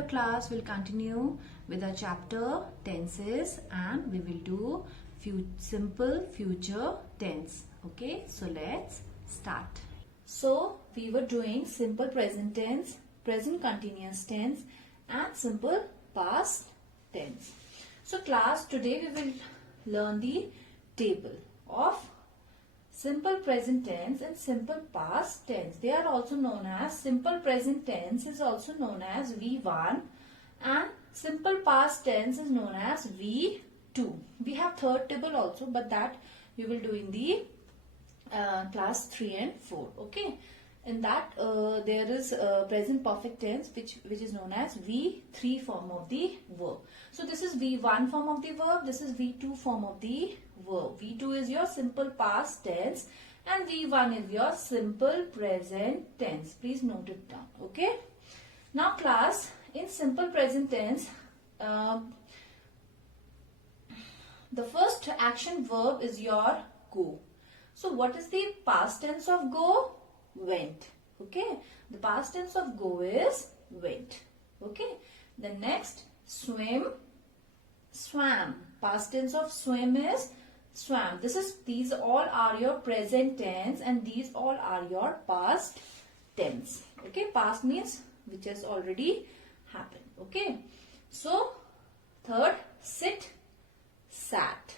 particular class we'll continue with our chapter tenses and we will do simple future tense. Okay, so let's start. So we were doing simple present tense, present continuous tense and simple past tense. So class, today we will learn the table of simple present tense and simple past tense. They are also known as simple present tense is also known as V1 and simple past tense is known as V2. We have third table also, but that we will do in the class 3 and 4. Okay. In that there is present perfect tense which is known as V3 form of the verb. So this is V1 form of the verb, this is V2 form of the verb. V2 is your simple past tense and V1 is your simple present tense. Please note it down. Okay. Now class, in simple present tense, the first action verb is your go. So what is the past tense of go? Went. Okay. The past tense of go is went. Okay. The next, swim, swam. Past tense of swim is swam. These all are your present tense and these all are your past tense. Okay. Past means which has already happened. Okay. So third, sit, sat,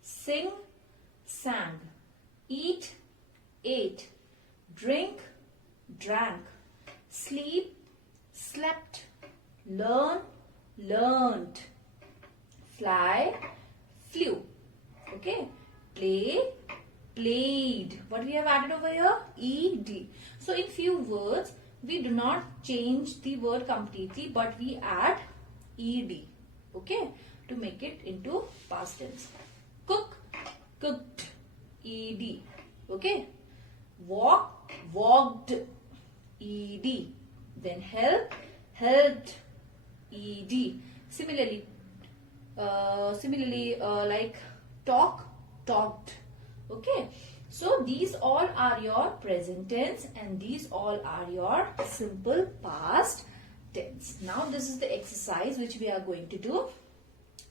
sing, sang, eat, ate, drink, drank, sleep, slept, learn, learned, fly, flew. Okay. Play, played. What we have added over here? Ed. So in few words, we do not change the word completely, but we add ed. Okay. To make it into past tense. Cook, cooked, ed. Okay. Walk, walked, ed. Then help, helped, ed. Similarly, like talk, talked. Okay. So these all are your present tense and these all are your simple past tense. Now this is the exercise which we are going to do.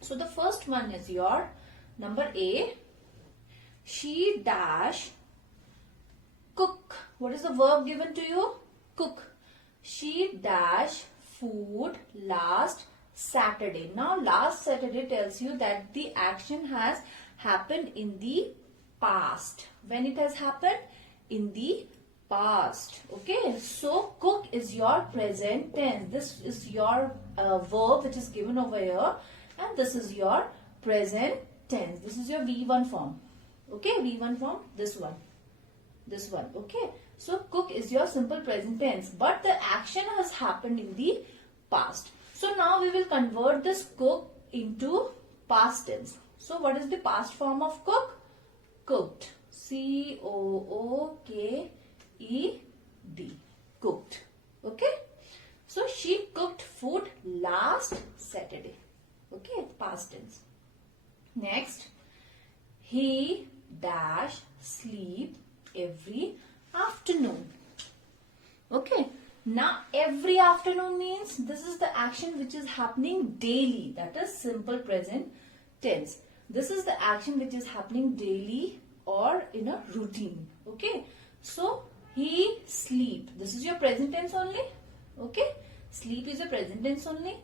So the first one is your number A. She dash cook. What is the verb given to you? Cook. She dash food last Saturday. Now last Saturday tells you that the action has happened in the past. When it has happened? In the past. Okay. So cook is your present tense. This is your verb which is given over here and this is your present tense. This is your V1 form. Okay. V1 form. This one. This one. Okay. So cook is your simple present tense, but the action has happened in the past. So now we will convert this cook into past tense. So what is the past form of cook? Cooked. C-O-O-K-E-D. Cooked. Okay. So she cooked food last Saturday. Okay. Past tense. Next. He dash sleep every afternoon. Okay. Now every afternoon means this is the action which is happening daily. That is simple present tense. This is the action which is happening daily or in a routine. Okay. So he sleep. This is your present tense only. Okay. Sleep is a present tense only.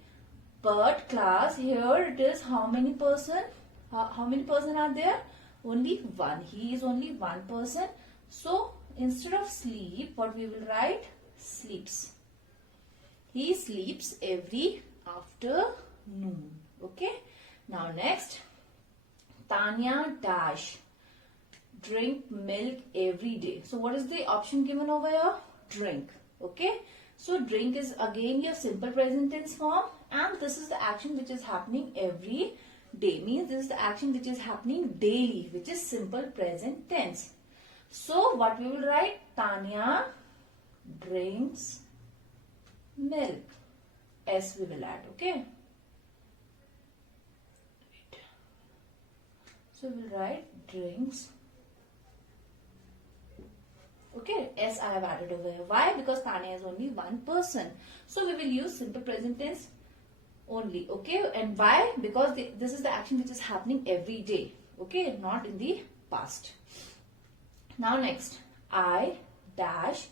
But class, here it is how many person? How many person are there? Only one. He is only one person. So instead of sleep, what we will write? Sleeps. He sleeps every afternoon. Okay. Now next. Tanya dash drink milk every day. So what is the option given over here? Drink. Okay. So drink is again your simple present tense form and this is the action which is happening every day. Means this is the action which is happening daily, which is simple present tense. So what we will write? Tanya drinks milk. S we will add. Okay. So we will write drinks Okay, S I have added over here. Why? Because Tanya is only one person. So we will use simple present tense only. Okay, and why? Because this is the action which is happening every day. Okay, not in the past. Now next, I dash,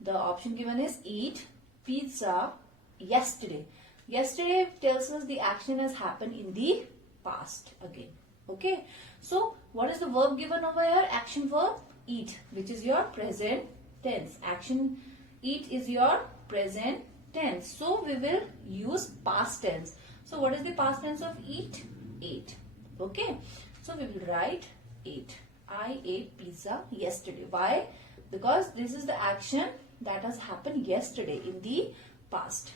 the option given is eat pizza yesterday. Yesterday tells us the action has happened in the past again. Okay, so what is the verb given over here? Action verb eat, which is your present tense. Action eat is your present tense. So we will use past tense. So what is the past tense of eat? Ate. Okay, so we will write ate. I ate pizza yesterday. Why? Because this is the action that has happened yesterday in the past.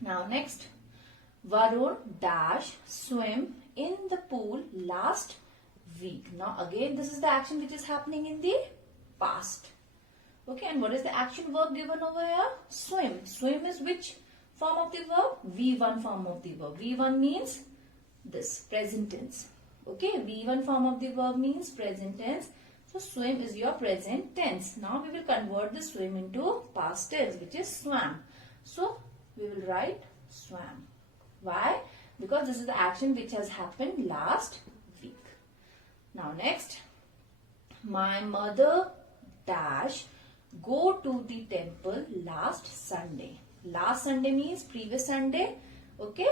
Now next, Varun dash swim in the pool last week. Now again, this is the action which is happening in the past. Okay, and what is the action verb given over here? Swim. Swim is which form of the verb? V1 form of the verb. V1 means this, present tense. Okay, V1 form of the verb means present tense. So swim is your present tense. Now we will convert the swim into past tense, which is swam. So we will write swam. Why? Because this is the action which has happened last week. Now next, my mother dash go to the temple last Sunday. Last Sunday means previous Sunday. Okay,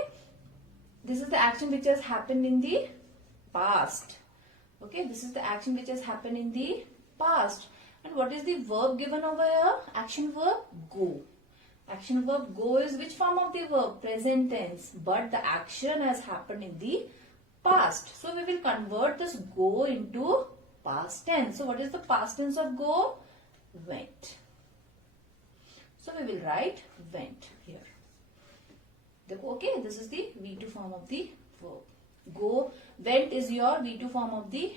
this is the action which has happened in the past. Okay, this is the action which has happened in the past. And what is the verb given over here? Action verb go. Action verb go is which form of the verb? Present tense. But the action has happened in the past. So we will convert this go into past tense. So what is the past tense of go? Went. So we will write went here. Okay, this is the V2 form of the verb. Go, went is your V2 form of the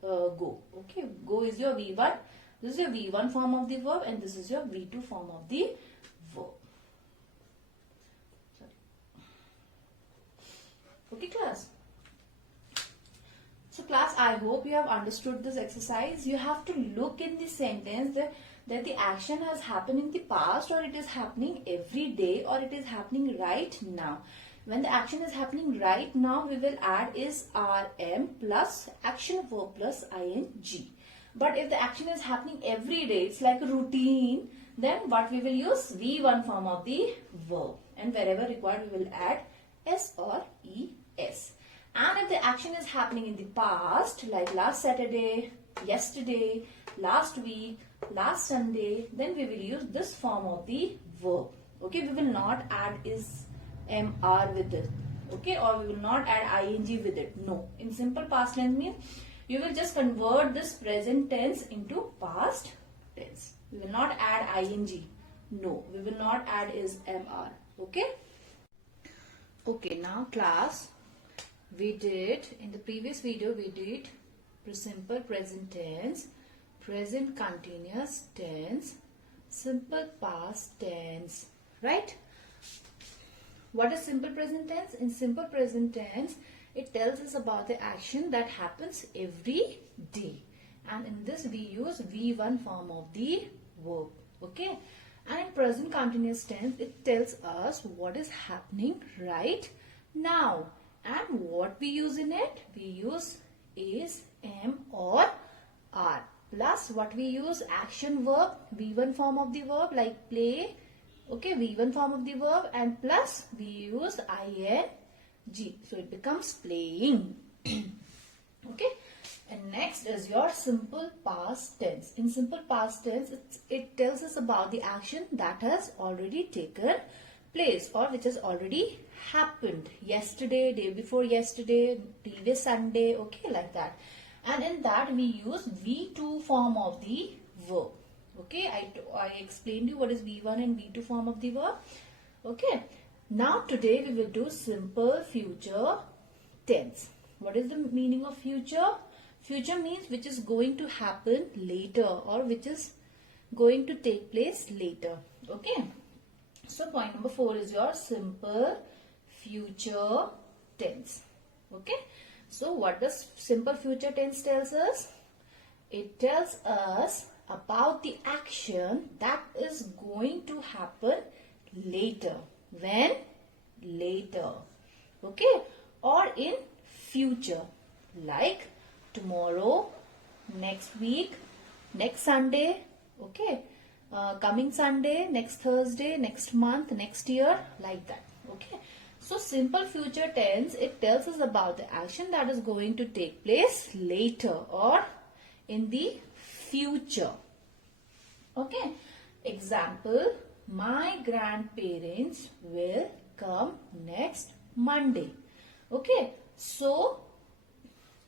go. Okay, go is your V1. This is your V1 form of the verb and this is your V2 form of the verb. Sorry. Okay, class. So class, I hope you have understood this exercise. You have to look in the sentence that the action has happened in the past, or it is happening every day, or it is happening right now. When the action is happening right now, we will add is RM plus action verb plus ing. But if the action is happening every day, it's like a routine, then what we will use? V1 form of the verb. And wherever required, we will add S or ES. And if the action is happening in the past, like last Saturday, yesterday, last week, last Sunday, then we will use this form of the verb. Okay, we will not add is MR with it. Okay, or we will not add ing with it. No. In simple past tense means you will just convert this present tense into past tense. We will not add ing. No, we will not add is MR. Okay. Okay, now class, we did, in the previous video, we did simple present tense, present continuous tense, simple past tense, right? What is simple present tense? In simple present tense, it tells us about the action that happens every day. And in this, we use V1 form of the verb, okay? And in present continuous tense, it tells us what is happening right now. And what we use in it? We use is, am or are. Plus what we use? Action verb, V1 form of the verb like play. Okay, V1 form of the verb, and plus we use ing. So it becomes playing. Okay. And next is your simple past tense. In simple past tense, it tells us about the action that has already taken place or which has already happened yesterday, day before yesterday, previous Sunday, okay, like that. And in that we use V2 form of the verb. Okay, I explained you what is V1 and V2 form of the verb. Okay, now today we will do simple future tense. What is the meaning of future? Future means which is going to happen later or which is going to take place later. Okay, so point number 4 is your simple future tense. Okay, so what does simple future tense tells us? It tells us about the action that is going to happen later. When? Later. Okay? Or in future. Like tomorrow, next week, next Sunday, okay? Coming Sunday, next Thursday, next month, next year, like that. Okay? So simple future tense, it tells us about the action that is going to take place later or in the future. Okay? Example, my grandparents will come next Monday. Okay? So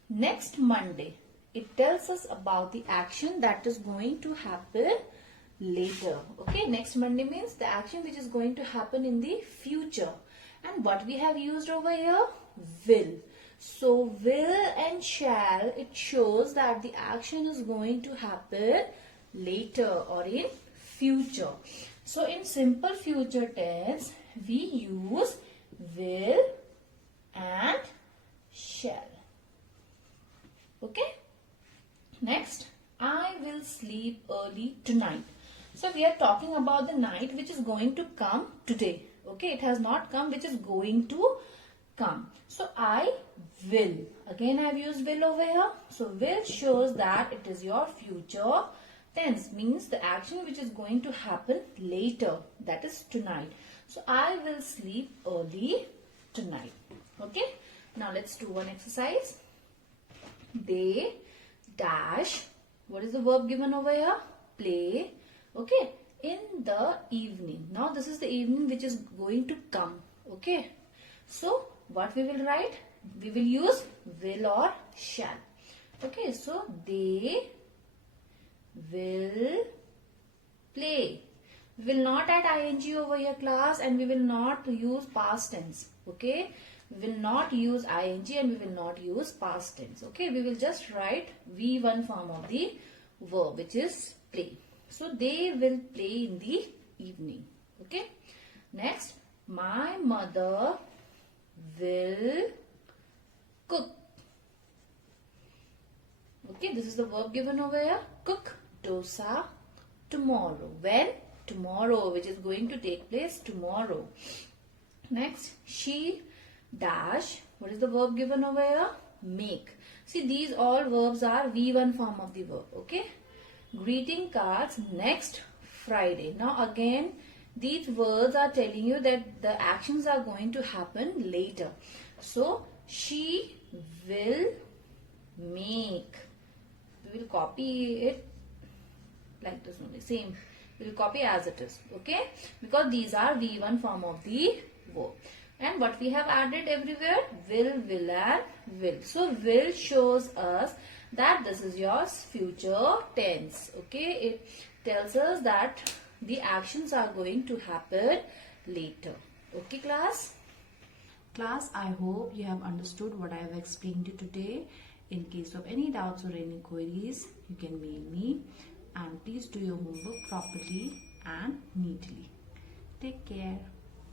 next Monday, it tells us about the action that is going to happen later. Okay? Next Monday means the action which is going to happen in the future. And what we have used over here? Will. So will and shall, it shows that the action is going to happen later or in future. So in simple future tense, we use will and shall. Okay? Next, I will sleep early tonight. So we are talking about the night which is going to come today. Okay, it has not come, which is going to come. So I will. Again, I have used will over here. So will shows that it is your future tense. Means the action which is going to happen later. That is tonight. So I will sleep early tonight. Okay. Now let's do one exercise. They dash. What is the verb given over here? Play. Okay. In the evening. Now this is the evening which is going to come. Okay. So what we will write? We will use will or shall. Okay. So they will play. We will not add ing over here, class, and we will not use past tense. Okay. We will not use ing and we will not use past tense. Okay. We will just write V1 form of the verb, which is play. So they will play in the evening. Okay. Next, my mother will cook. Okay, this is the verb given over here. Cook dosa tomorrow. When? Tomorrow, which is going to take place tomorrow. Next, she dash. What is the verb given over here? Make. See, these all verbs are V1 form of the verb. Okay. Greeting cards next Friday. Now again, these words are telling you that the actions are going to happen later. So, she will make. We will copy it like this only. Same. We will copy as it is. Okay. Because these are V1 form of the verb. And what we have added everywhere? Will and will. So, will shows us that this is your future tense. Okay. It tells us that the actions are going to happen later. Okay, class? Class, I hope you have understood what I have explained to you today. In case of any doubts or any queries, you can mail me. And please do your homework properly and neatly. Take care.